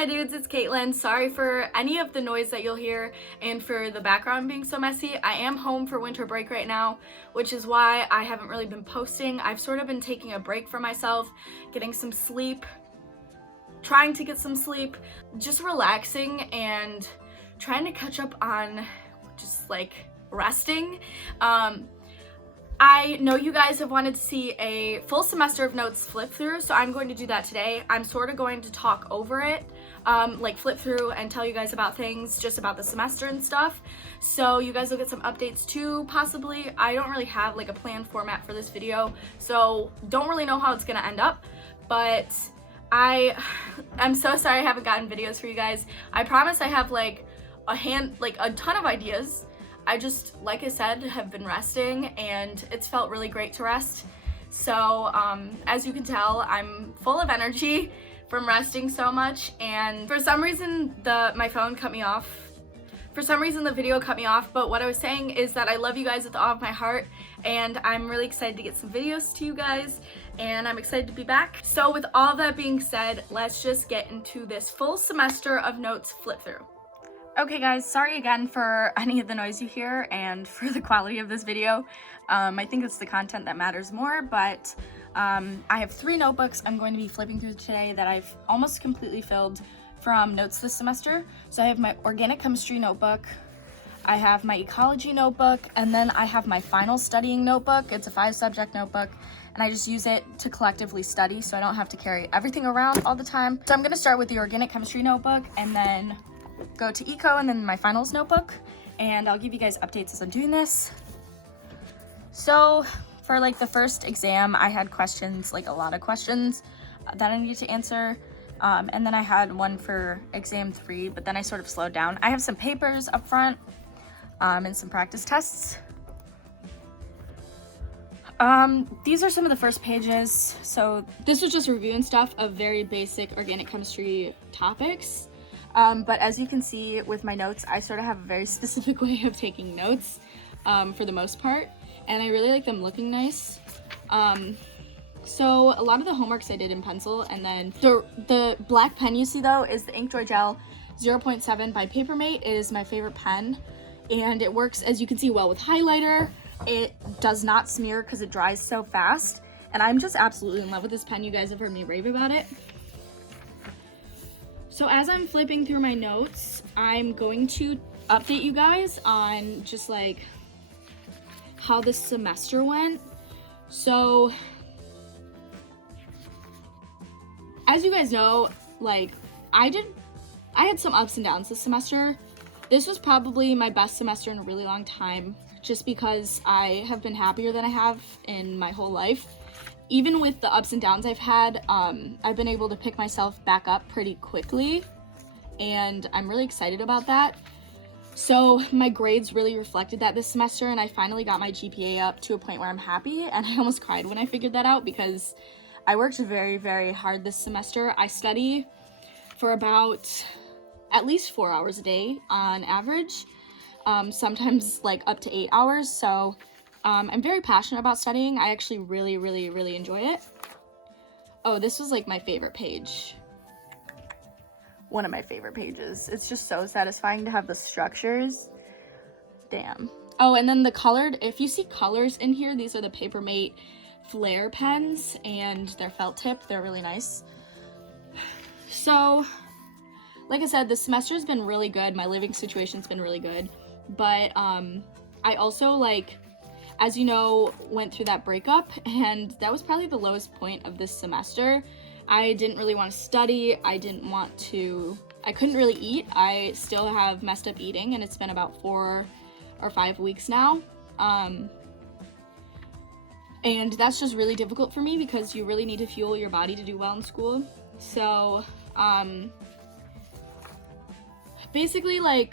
my dudes, it's Caitlin. Sorry for any of the noise that you'll hear and for the background being so messy. I am home for winter break right now, which is why I haven't really been posting. I've sort of been taking a break for myself, getting some sleep, trying to get some sleep, just relaxing and trying to catch up on just like resting. I know you guys have wanted to see a full semester of notes flip through, so I'm going to do that today. I'm sort of going to talk over it, like flip through and tell you guys about things just about the semester and stuff. So you guys will get some updates too, possibly. I don't really have like a planned format for this video, so don't really know how it's gonna end up, but I'm so sorry I haven't gotten videos for you guys. I promise I have like a ton of ideas. I just, like I said, have been resting and it's felt really great to rest. So as you can tell, I'm full of energy from resting so much, and for some reason my phone cut me off. For some reason the video cut me off, but what I was saying is that I love you guys with all of my heart and I'm really excited to get some videos to you guys and I'm excited to be back. So with all that being said, let's just get into this full semester of notes flip through. Okay guys, sorry again for any of the noise you hear and for the quality of this video. I think it's the content that matters more, but I have 3 notebooks I'm going to be flipping through today that I've almost completely filled from notes this semester. So I have my organic chemistry notebook, I have my ecology notebook, and then I have my final studying notebook. It's a 5-subject notebook, and I just use it to collectively study so I don't have to carry everything around all the time. So I'm going to start with the organic chemistry notebook and then go to eco and then my finals notebook, and I'll give you guys updates as I'm doing this. So for like the first exam, I had questions, like a lot of questions that I needed to answer, and then I had one for exam 3, but then I sort of slowed down. I have some papers up front and some practice tests. These are some of the first pages. So this was just reviewing stuff of very basic organic chemistry topics. But as you can see with my notes, I sort of have a very specific way of taking notes for the most part, and I really like them looking nice. So a lot of the homeworks I did in pencil, and then the black pen you see though is the Inkjoy Gel 0.7 by Papermate. It is my favorite pen, and it works, as you can see, well with highlighter. It does not smear because it dries so fast, and I'm just absolutely in love with this pen. You guys have heard me rave about it. So as I'm flipping through my notes, I'm going to update you guys on just like how this semester went. So as you guys know, like I had some ups and downs this semester. This was probably my best semester in a really long time, just because I have been happier than I have in my whole life. Even with the ups and downs I've had, I've been able to pick myself back up pretty quickly, and I'm really excited about that. So my grades really reflected that this semester, and I finally got my GPA up to a point where I'm happy, and I almost cried when I figured that out because I worked very, very hard this semester. I study for about at least 4 hours a day on average, sometimes like up to 8 hours, so I'm very passionate about studying. I actually really, really, really enjoy it. Oh, this was like my favorite page. One of my favorite pages. It's just so satisfying to have the structures. Damn. Oh, and then the colored, if you see colors in here, these are the Papermate Flare pens, and they're felt tip. They're really nice. So, like I said, this semester has been really good. My living situation's been really good. But I also, like, as you know, went through that breakup, and that was probably the lowest point of this semester. I didn't really want to study. I couldn't really eat. I still have messed up eating, and it's been about 4 or 5 weeks now. And that's just really difficult for me because you really need to fuel your body to do well in school. So, basically, like,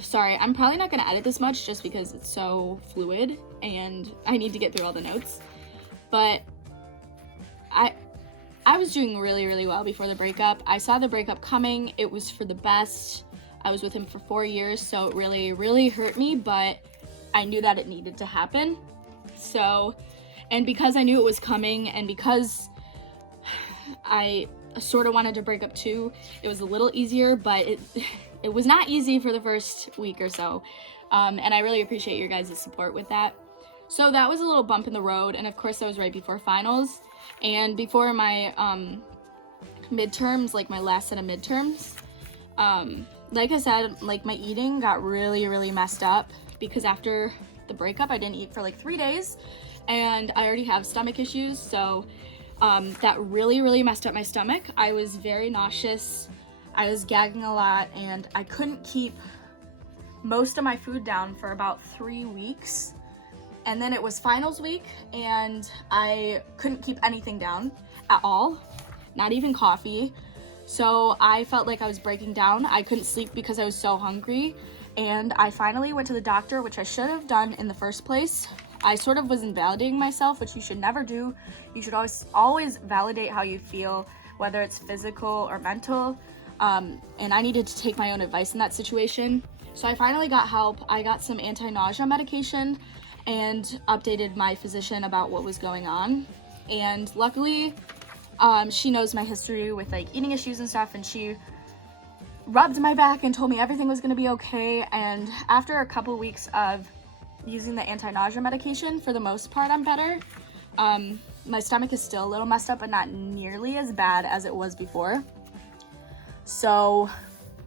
sorry, I'm probably not gonna edit this much just because it's so fluid and I need to get through all the notes. But I was doing really, really well before the breakup. I saw the breakup coming. It was for the best. I was with him for 4 years, so it really, really hurt me, but I knew that it needed to happen. So, and because I knew it was coming, and because I sort of wanted to break up too. It was a little easier, but it was not easy for the first week or so. And I really appreciate your guys' support with that. So that was a little bump in the road, and of course that was right before finals and before my midterms, like my last set of midterms. Like I said, like my eating got really messed up because after the breakup I didn't eat for like 3 days, and I already have stomach issues, so that really messed up my stomach. I was very nauseous, I was gagging a lot, and I couldn't keep most of my food down for about 3 weeks. And then it was finals week, and I couldn't keep anything down at all, not even coffee. So I felt like I was breaking down. I couldn't sleep because I was so hungry, and I finally went to the doctor, which I should have done in the first place. I sort of was invalidating myself, which you should never do. You should always validate how you feel, whether it's physical or mental. And I needed to take my own advice in that situation. So I finally got help. I got some anti-nausea medication and updated my physician about what was going on. And luckily, she knows my history with like eating issues and stuff, and she rubbed my back and told me everything was gonna be okay. And after a couple weeks of using the anti-nausea medication, for the most part, I'm better. My stomach is still a little messed up, but not nearly as bad as it was before. So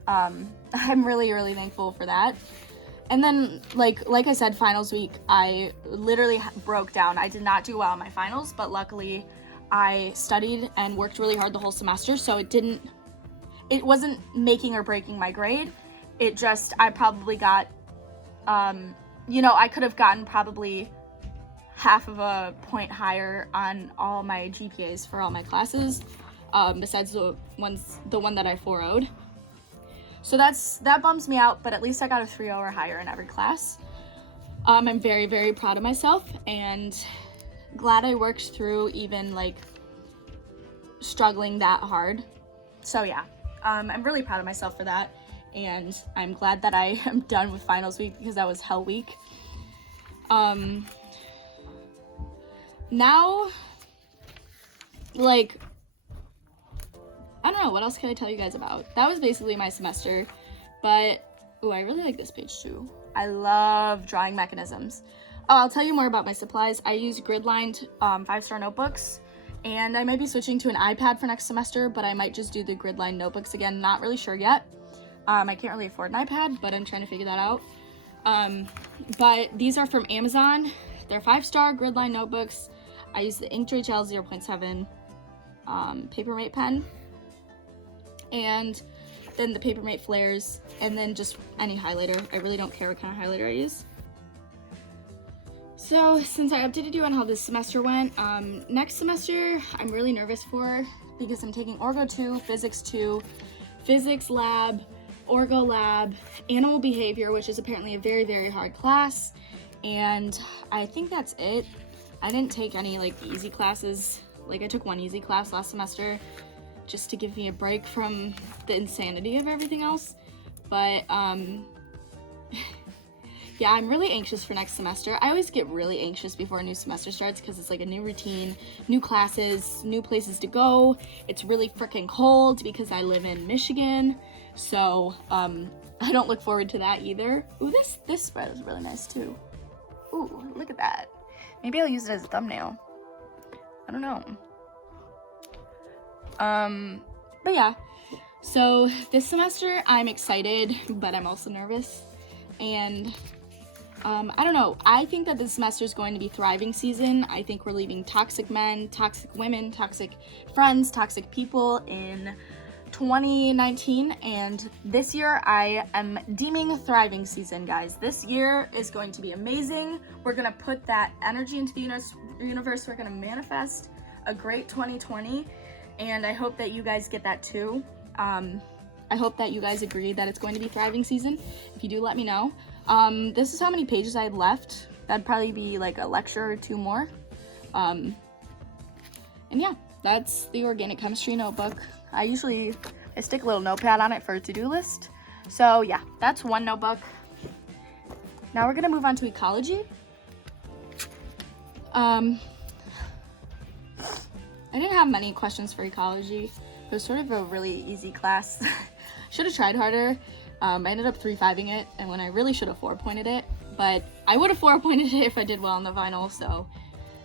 I'm really thankful for that. And then, like I said, finals week, I literally broke down. I did not do well in my finals, but luckily I studied and worked really hard the whole semester, so it wasn't making or breaking my grade. It just, I probably got, I could have gotten probably half of a point higher on all my GPAs for all my classes, besides the one that I 4.0'd. So that bums me out, but at least I got a 3.0 or higher in every class. I'm very proud of myself, and glad I worked through even like struggling that hard. So yeah, I'm really proud of myself for that, and I'm glad that I am done with finals week because that was hell week. Now, like, I don't know, what else can I tell you guys about? That was basically my semester, but, ooh, I really like this page too. I love drawing mechanisms. Oh, I'll tell you more about my supplies. I use grid-lined 5-star notebooks, and I might be switching to an iPad for next semester, but I might just do the grid-lined notebooks again. Not really sure yet. I can't really afford an iPad, but I'm trying to figure that out. But these are from Amazon. They're 5-star grid-lined notebooks. I use the Inkjoy Gel 0.7 Papermate pen, and then the Papermate flares, and then just any highlighter. I really don't care what kind of highlighter I use. So since I updated you on how this semester went, next semester I'm really nervous for, because I'm taking Orgo 2, Physics 2, Physics Lab, Orgo Lab, Animal Behavior, which is apparently a very hard class, and I think that's it. I didn't take any like easy classes. Like I took one easy class last semester just to give me a break from the insanity of everything else. But yeah, I'm really anxious for next semester. I always get really anxious before a new semester starts because it's like a new routine, new classes, new places to go. It's really freaking cold because I live in Michigan. So I don't look forward to that either. Ooh, this spread is really nice too. Ooh, look at that. Maybe I'll use it as a thumbnail. I don't know. But yeah, so this semester I'm excited, but I'm also nervous. And I don't know, I think that this semester is going to be thriving season. I think we're leaving toxic men, toxic women, toxic friends, toxic people in 2019, and this year I am deeming thriving season, guys. This year is going to be amazing. We're gonna put that energy into the universe. We're gonna manifest a great 2020, and I hope that you guys get that too. I hope that you guys agree that it's going to be thriving season. If you do, let me know. This is how many pages I had left. That'd probably be like a lecture or two more. And yeah, that's the organic chemistry notebook. I stick a little notepad on it for a to-do list. So yeah, that's one notebook. Now we're gonna move on to ecology. I didn't have many questions for ecology. It was sort of a really easy class. Should have tried harder. I ended up 3-5ing it, and when I really should have 4-pointed it, but I would have 4-pointed it if I did well on the final, so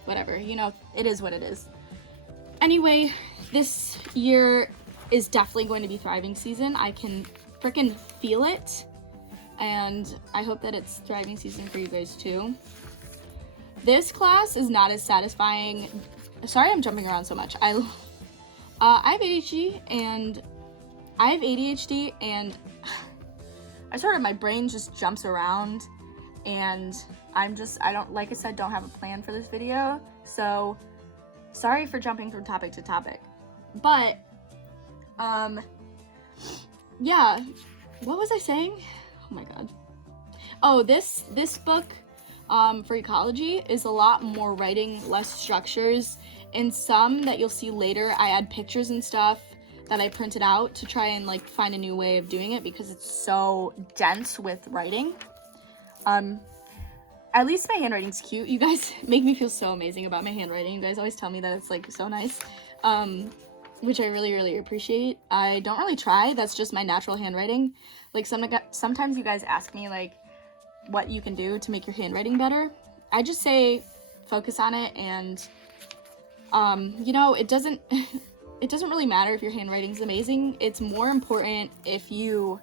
whatever, you know, it is what it is. Anyway, this year is definitely going to be thriving season. I can freaking feel it, and I hope that it's thriving season for you guys too. This class is not as satisfying. Sorry I'm jumping around so much. I have ADHD and I sort of, my brain just jumps around, and I don't, like I said, don't have a plan for this video, so sorry for jumping from topic to topic. But, yeah, what was I saying? Oh my god. Oh, this book, for Ecology is a lot more writing, less structures. In some that you'll see later, I add pictures and stuff that I printed out to try and like find a new way of doing it because it's so dense with writing. At least my handwriting's cute. You guys make me feel so amazing about my handwriting. You guys always tell me that it's like so nice, which I really, really appreciate. I don't really try. That's just my natural handwriting. Like sometimes you guys ask me like what you can do to make your handwriting better. I just say focus on it, and you know, it doesn't really matter if your handwriting's amazing. It's more important if you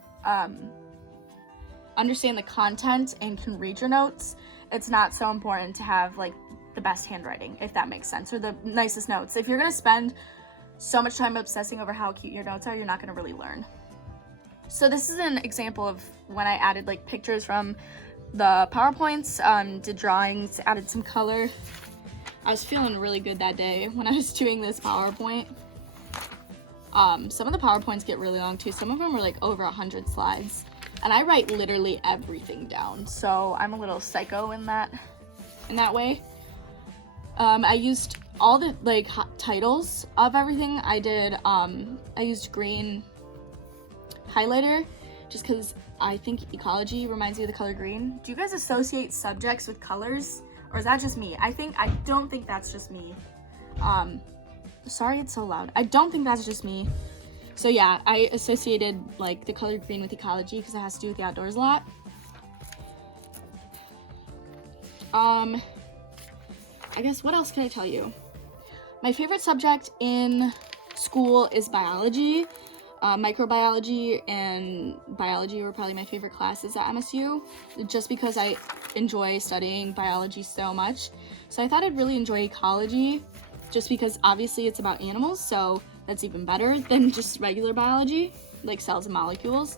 understand the content and can read your notes. It's not so important to have like the best handwriting, if that makes sense, or the nicest notes. If you're gonna spend so much time obsessing over how cute your notes are, you're not gonna really learn. So this is an example of when I added like pictures from the PowerPoints, did drawings, added some color. I was feeling really good that day when I was doing this PowerPoint. Some of the PowerPoints get really long too. Some of them are like over 100 slides, and I write literally everything down, so I'm a little psycho in that way. I used all the like titles of everything. I used green highlighter just because I think Ecology reminds me of the color green. Do you guys associate subjects with colors, or is that just me? I don't think that's just me. Sorry it's so loud. I don't think that's just me. So yeah, I associated like the color green with Ecology because it has to do with the outdoors a lot. I guess what else can I tell you? My favorite subject in school is biology. Microbiology and biology were probably my favorite classes at MSU, just because I enjoy studying biology so much. So I thought I'd really enjoy ecology, just because obviously it's about animals, so that's even better than just regular biology, like cells and molecules.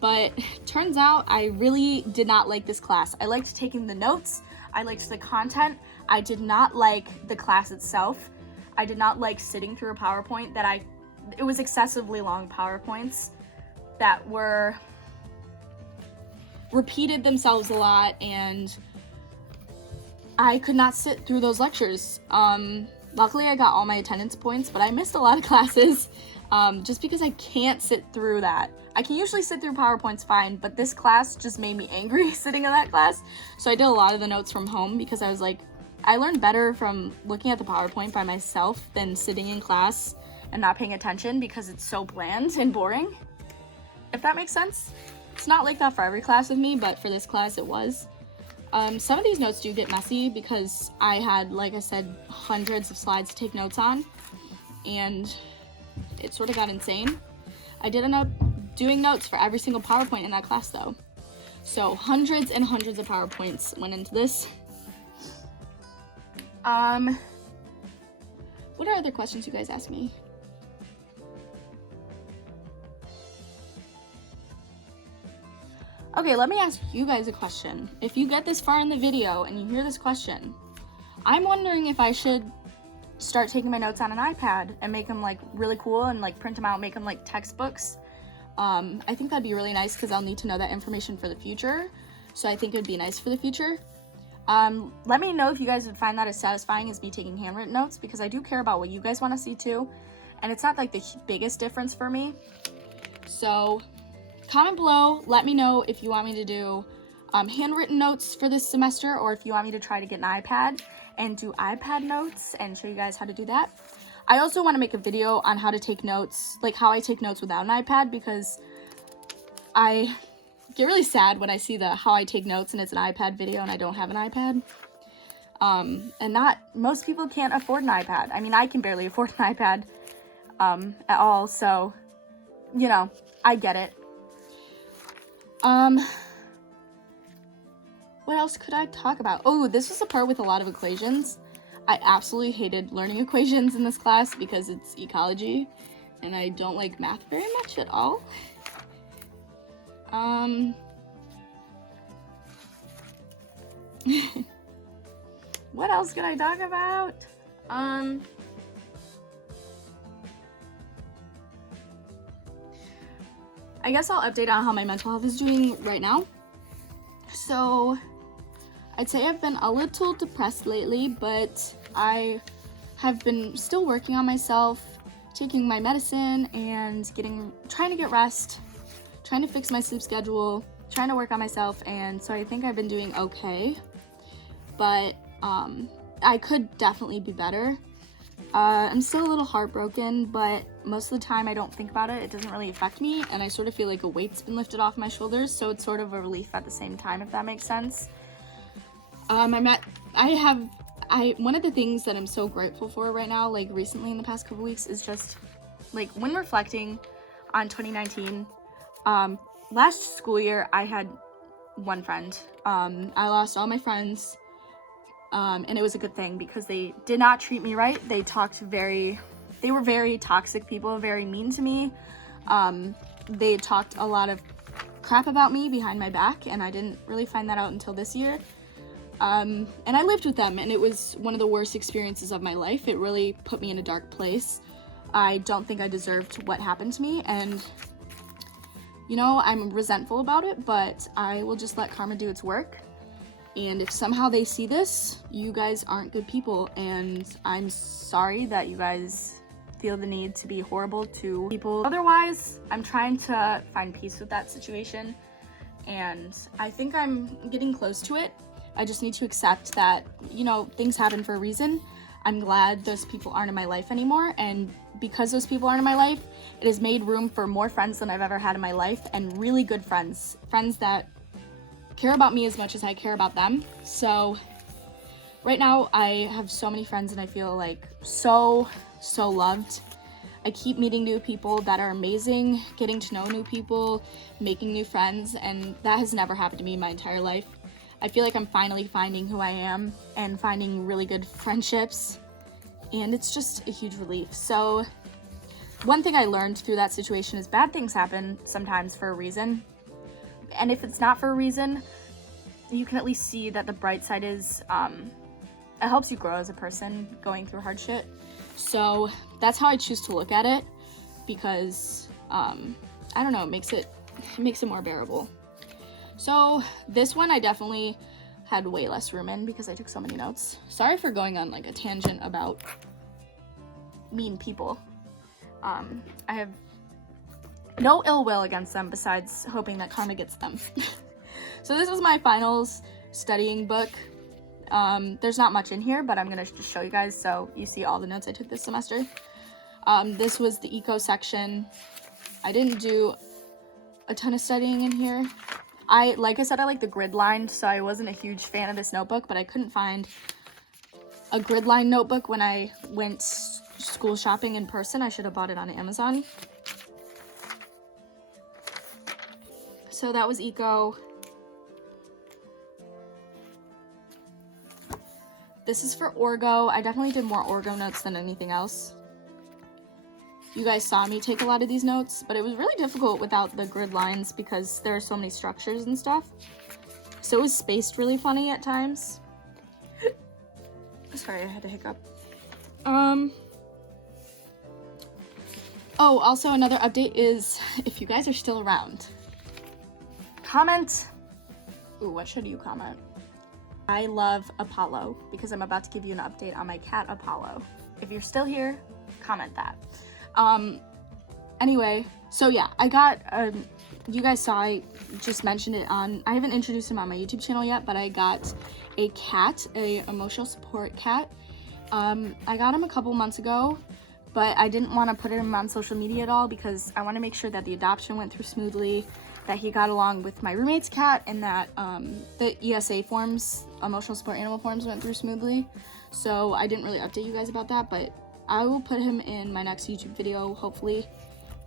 But turns out I really did not like this class. I liked taking the notes, I liked the content, I did not like the class itself. I did not like sitting through a PowerPoint it was excessively long PowerPoints that were repeated themselves a lot, and I could not sit through those lectures. Luckily I got all my attendance points, but I missed a lot of classes just because I can't sit through that. I can usually sit through PowerPoints fine, but this class just made me angry sitting in that class. So I did a lot of the notes from home because I was like, I learned better from looking at the PowerPoint by myself than sitting in class and not paying attention because it's so bland and boring, if that makes sense. It's not like that for every class with me, but for this class it was. Some of these notes do get messy because I had, like I said, hundreds of slides to take notes on, and it sort of got insane. I did end up doing notes for every single PowerPoint in that class though. So hundreds and hundreds of PowerPoints went into this. What are other questions you guys ask me? Okay, let me ask you guys a question. If you get this far in the video and you hear this question, I'm wondering if I should start taking my notes on an iPad and make them like really cool and like print them out, make them like textbooks. I think that'd be really nice because I'll need to know that information for the future. So I think it'd be nice for the future. Let me know if you guys would find that as satisfying as me taking handwritten notes, because I do care about what you guys want to see too. And it's not like the biggest difference for me. So comment below, let me know if you want me to do handwritten notes for this semester, or if you want me to try to get an iPad and do iPad notes and show you guys how to do that. I also want to make a video on how to take notes, like how I take notes without an iPad, because I get really sad when I see the how I take notes and it's an iPad video and I don't have an iPad. And not most people can't afford an iPad. I mean, I can barely afford an iPad at all, so you know, I get it. What else could I talk about? Oh, this was the part with a lot of equations. I absolutely hated learning equations in this class because it's ecology and I don't like math very much at all. What else could I talk about? I guess I'll update on how my mental health is doing right now. So I'd say I've been a little depressed lately, but I have been still working on myself, taking my medicine and trying to get rest, trying to fix my sleep schedule, trying to work on myself, and so I think I've been doing okay. But I could definitely be better. I'm still a little heartbroken, but most of the time I don't think about it. It doesn't really affect me, and I sort of feel like a weight's been lifted off my shoulders, so it's sort of a relief at the same time, if that makes sense. One of the things that I'm so grateful for right now, like recently in the past couple weeks, is just like when reflecting on 2019, last school year I had one friend. I lost all my friends. And it was a good thing because they did not treat me right. They were very toxic people, very mean to me. They talked a lot of crap about me behind my back, and I didn't really find that out until this year. And I lived with them, and it was one of the worst experiences of my life. It really put me in a dark place. I don't think I deserved what happened to me, and you know, I'm resentful about it, but I will just let karma do its work. And if somehow they see this, you guys aren't good people, and I'm sorry that you guys feel the need to be horrible to people. Otherwise, I'm trying to find peace with that situation, and I think I'm getting close to it. I just need to accept that, you know, things happen for a reason. I'm glad those people aren't in my life anymore, and because those people aren't in my life, it has made room for more friends than I've ever had in my life, and really good friends that care about me as much as I care about them. So right now I have so many friends and I feel like so loved. I keep meeting new people that are amazing, getting to know new people, making new friends, and that has never happened to me my entire life. I feel like I'm finally finding who I am and finding really good friendships, and it's just a huge relief. So one thing I learned through that situation is bad things happen sometimes for a reason. And if it's not for a reason, you can at least see that the bright side is it helps you grow as a person going through hardship. So that's how I choose to look at it, because I don't know, it makes it more bearable. So this one I definitely had way less room in because I took so many notes. Sorry for going on like a tangent about mean people. I have no ill will against them besides hoping that karma gets them. So this is my finals studying book. There's not much in here, but I'm gonna just show you guys so you see all the notes I took this semester. This was the eco section. I didn't do a ton of studying in here. Like I said, I like the grid lined, so I wasn't a huge fan of this notebook, but I couldn't find a grid line notebook when I went school shopping in person. I should have bought it on Amazon. So that was eco. This is for orgo. I definitely did more orgo notes than anything else. You guys saw me take a lot of these notes, but it was really difficult without the grid lines because there are so many structures and stuff. So it was spaced really funny at times. Sorry, I had a hiccup. Oh, also another update is if you guys are still around, comment. Ooh, what should you comment? I love Apollo because I'm about to give you an update on my cat Apollo. If you're still here, comment that. Anyway, so yeah, I got, you guys saw, I just mentioned it I haven't introduced him on my YouTube channel yet, but I got a cat, a emotional support cat. I got him a couple months ago but I didn't want to put him on social media at all because I want to make sure that the adoption went through smoothly, that he got along with my roommate's cat, and that the ESA forms, emotional support animal forms, went through smoothly. So I didn't really update you guys about that, but I will put him in my next YouTube video, hopefully.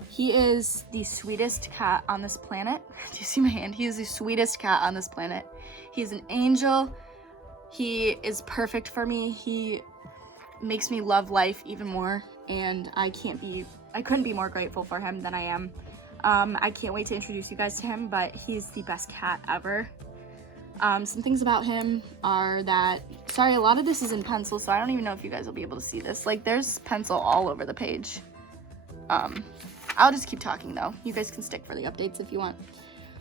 He is the sweetest cat on this planet. Do you see my hand? He is the sweetest cat on this planet. He's an angel. He is perfect for me. He makes me love life even more, and I couldn't be more grateful for him than I am. I can't wait to introduce you guys to him, but he's the best cat ever. Some things about him are that, sorry, a lot of this is in pencil, so I don't even know if you guys will be able to see this. Like, there's pencil all over the page. I'll just keep talking though. You guys can stick for the updates if you want.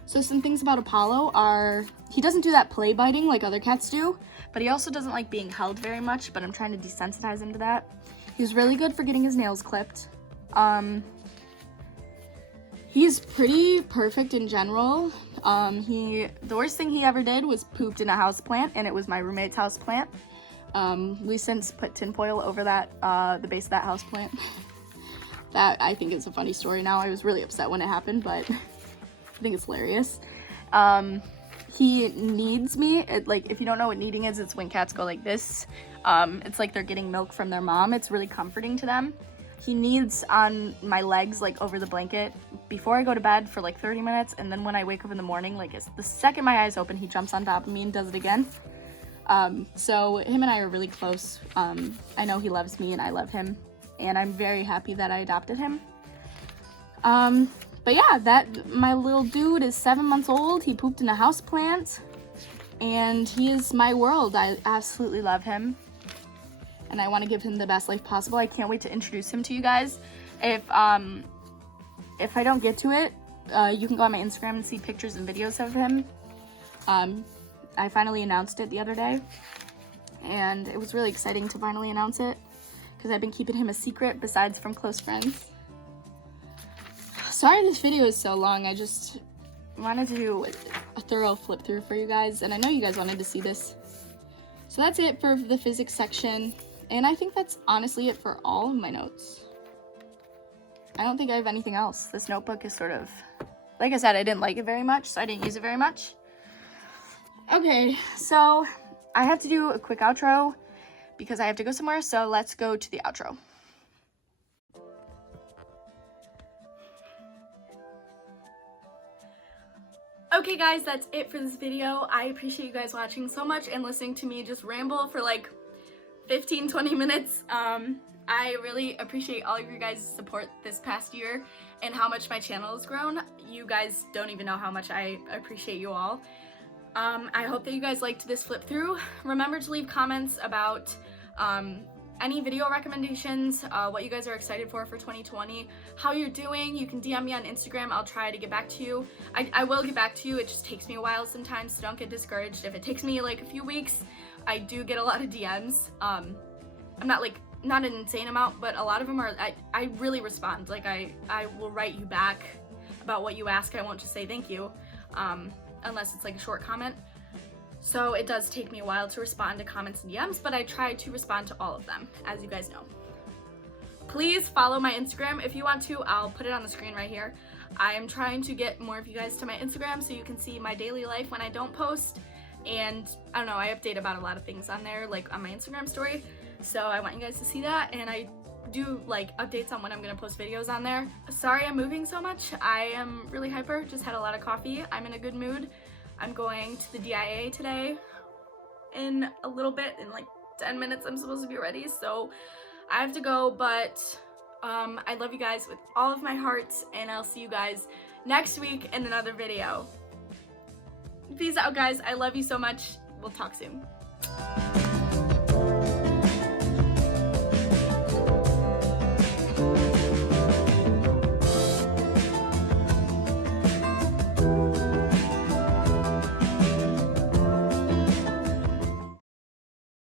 So some things about Apollo are, he doesn't do that play biting like other cats do, but he also doesn't like being held very much, but I'm trying to desensitize him to that. He's really good for getting his nails clipped. He's pretty perfect in general. The worst thing he ever did was pooped in a houseplant, and it was my roommate's houseplant. We since put tinfoil over that, the base of that houseplant. That, I think, is a funny story now. I was really upset when it happened, but I think it's hilarious. He needs me. Like, if you don't know what kneading is, it's when cats go like this. It's like they're getting milk from their mom. It's really comforting to them. He kneads on my legs, like over the blanket, before I go to bed for like 30 minutes, and then when I wake up in the morning, like the second my eyes open, he jumps on top of me and does it again. So him and I are really close. I know he loves me and I love him, and I'm very happy that I adopted him. But yeah, my little dude is 7 months old. He pooped in a houseplant, and he is my world. I absolutely love him, and I want to give him the best life possible. I can't wait to introduce him to you guys. If I don't get to it, you can go on my Instagram and see pictures and videos of him. I finally announced it the other day, and it was really exciting to finally announce it because I've been keeping him a secret besides from close friends. Sorry this video is so long. I just wanted to do a thorough flip through for you guys, and I know you guys wanted to see this. So that's it for the physics section, and I think that's honestly it for all of my notes. I don't think I have anything else. This notebook is sort of, like I said, I didn't like it very much, so I didn't use it very much. Okay, so I have to do a quick outro because I have to go somewhere, so let's go to the outro. Okay guys, that's it for this video. I appreciate you guys watching so much and listening to me just ramble for like 15-20 minutes. I really appreciate all of your guys' support this past year and how much my channel has grown. You guys don't even know how much I appreciate you all. I hope that you guys liked this flip through. Remember to leave comments about any video recommendations, what you guys are excited for 2020, how you're doing. You can DM me on Instagram. I'll try to get back to you. I will get back to you. It just takes me a while sometimes, so don't get discouraged. If it takes me like a few weeks, I do get a lot of DMs. I'm not an insane amount, but a lot of them are, I really respond. Like I will write you back about what you ask. I won't just say thank you, unless it's like a short comment. So it does take me a while to respond to comments and DMs, but I try to respond to all of them, as you guys know. Please follow my Instagram if you want to. I'll put it on the screen right here. I am trying to get more of you guys to my Instagram so you can see my daily life when I don't post. And I don't know, I update about a lot of things on there, like on my Instagram story. So I want you guys to see that, and I do like updates on when I'm gonna post videos on there. Sorry I'm moving so much. I am really hyper, just had a lot of coffee. I'm in a good mood. I'm going to the DIA today in a little bit. In like 10 minutes I'm supposed to be ready, so I have to go, but I love you guys with all of my heart, and I'll see you guys next week in another video. Peace out guys, I love you so much. We'll talk soon.